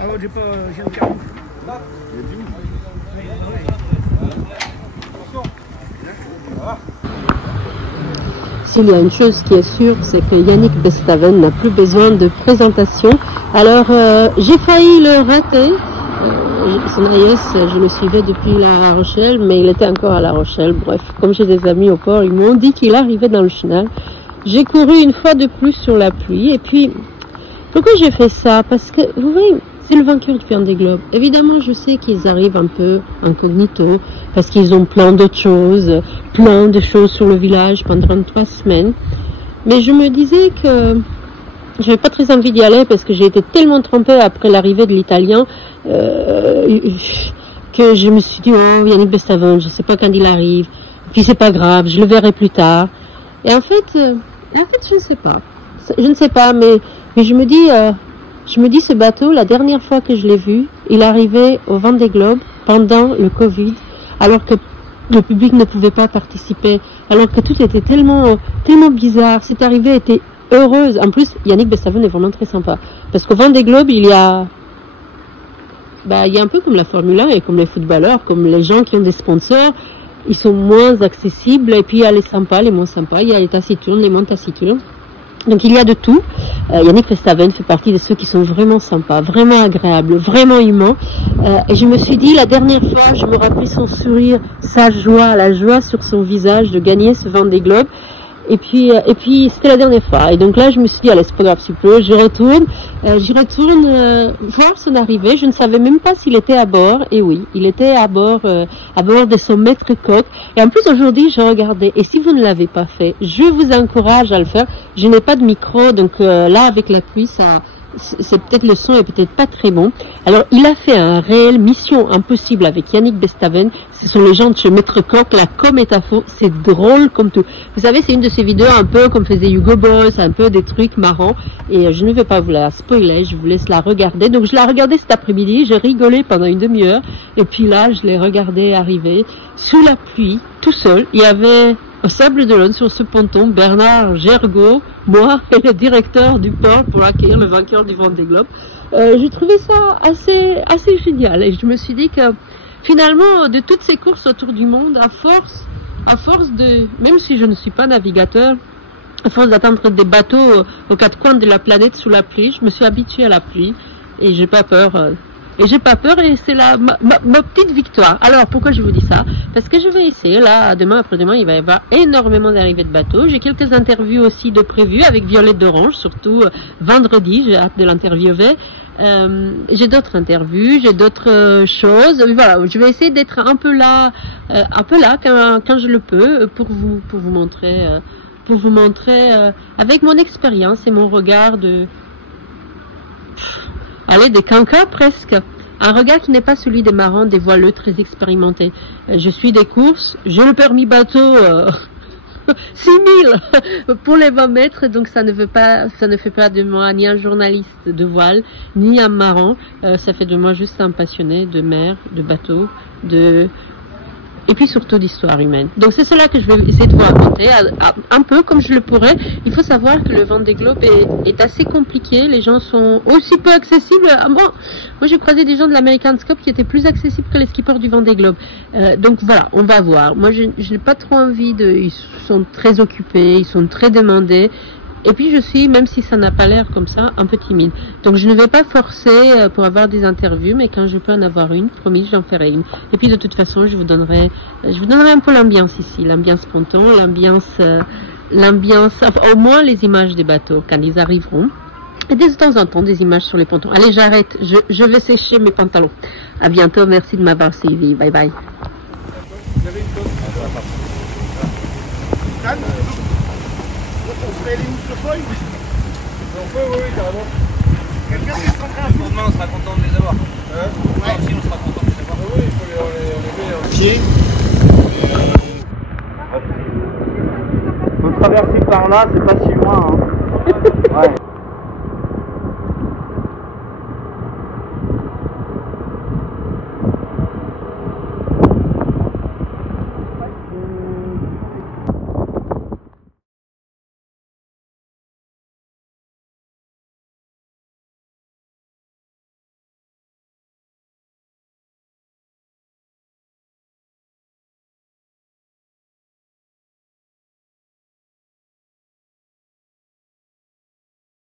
Alors, j'ai pas... J'ai un carreau. S'il y a une chose qui est sûre, c'est que Yannick Bestaven n'a plus besoin de présentation. Alors, j'ai failli le rater. Son AIS, je le suivais depuis La Rochelle, mais il était encore à La Rochelle. Bref, comme j'ai des amis au port, ils m'ont dit qu'il arrivait dans le chenal. J'ai couru une fois de plus sur la pluie. Et puis, pourquoi j'ai fait ça? Parce que, vous voyez, c'est le vainqueur du Vendée Globe. Évidemment, je sais qu'ils arrivent un peu incognito, parce qu'ils ont plein de choses sur le village pendant 3 semaines. Mais je me disais que j'avais pas très envie d'y aller, parce que j'ai été tellement trompée après l'arrivée de l'Italien, que je me suis dit, oh, Yannick Bestaven, je sais pas quand il arrive, puis c'est pas grave, je le verrai plus tard. Et en fait, je ne sais pas. Je ne sais pas, mais je me dis, ce bateau, la dernière fois que je l'ai vu, il arrivait au Vendée Globe pendant le Covid, alors que le public ne pouvait pas participer, alors que tout était tellement bizarre. Cette arrivée était heureuse. En plus, Yannick Bestaven est vraiment très sympa. Parce qu'au Vendée Globe, il y a un peu comme la Formule 1 et comme les footballeurs, comme les gens qui ont des sponsors, ils sont moins accessibles, et puis il y a les sympas, les moins sympas, il y a les taciturnes, les moins taciturnes. Donc il y a de tout. Yannick Bestaven fait partie de ceux qui sont vraiment sympas, vraiment agréables, vraiment humains. Et je me suis dit, la dernière fois, je me rappelais son sourire, sa joie, la joie sur son visage de gagner ce Vendée Globe. Et puis c'était la dernière fois. Et donc là, je me suis dit, allez, c'est pas grave, je retourne voir son arrivée. Je ne savais même pas s'il était à bord. Et oui, il était à bord de son maître coq. Et en plus, aujourd'hui, je regardais. Et si vous ne l'avez pas fait, je vous encourage à le faire. Je n'ai pas de micro, donc là, avec la pluie, c'est peut-être le son est peut-être pas très bon. Alors, il a fait un réel Mission Impossible avec Yannick Bestaven. Ce sont les gens de chez Maître Coq, la com est à fond. C'est drôle comme tout. Vous savez, c'est une de ces vidéos un peu comme faisait Hugo Boss, un peu des trucs marrants. Et je ne vais pas vous la spoiler, je vous laisse la regarder. Donc, je l'ai regardée cet après-midi, j'ai rigolé pendant une demi-heure. Et puis là, je l'ai regardé arriver sous la pluie, tout seul. Il y avait au Sable d'Olonne, sur ce ponton, Bernard Gergaud, moi et le directeur du port pour accueillir le vainqueur du Vendée Globe. J'ai trouvé ça assez génial, et je me suis dit que finalement, de toutes ces courses autour du monde, à force de, même si je ne suis pas navigateur, à force d'attendre des bateaux aux 4 coins de la planète sous la pluie, je me suis habituée à la pluie et j'ai pas peur. Et c'est ma petite victoire. Alors, pourquoi je vous dis ça? Parce que je vais essayer, là, demain, après-demain, il va y avoir énormément d'arrivées de bateaux. J'ai quelques interviews aussi de prévues avec Violette d'Orange, surtout vendredi, j'ai hâte de l'interviewer. J'ai d'autres interviews, j'ai d'autres choses. Voilà, je vais essayer d'être un peu là quand je le peux pour vous montrer avec mon expérience et mon regard des cancans presque. Un regard qui n'est pas celui des marins, des voileux très expérimentés. Je suis des courses, j'ai le permis bateau 6000 pour les 20 mètres, donc ça ne fait pas de moi ni un journaliste de voile, ni un marin. Ça fait de moi juste un passionné de mer, de bateau, et puis surtout d'histoire humaine. Donc c'est cela que je vais essayer de vous raconter, un peu comme je le pourrais. Il faut savoir que le Vendée Globe est assez compliqué, les gens sont aussi peu accessibles. Moi j'ai croisé des gens de l'American Scope qui étaient plus accessibles que les skippers du Vendée Globe. Donc voilà, on va voir. Moi je n'ai pas trop envie ils sont très occupés, ils sont très demandés. Et puis je suis, même si ça n'a pas l'air comme ça, un peu timide. Donc je ne vais pas forcer pour avoir des interviews, mais quand je peux en avoir une, promis, j'en ferai une. Et puis de toute façon, je vous donnerai un peu l'ambiance ici, l'ambiance ponton, enfin, au moins les images des bateaux quand ils arriveront. Et de temps en temps, des images sur les pontons. Allez, j'arrête, je vais sécher mes pantalons. À bientôt, merci de m'avoir suivi. Bye bye. On se fait les mousses de feuilles? Oui, carrément. Quelqu'un qui se rattrape? Pour demain, on sera content de les avoir. Ouais. Si, on sera content de les avoir. Oui, il faut les mettre en pied. On traverser par là, c'est pas si loin. Hein.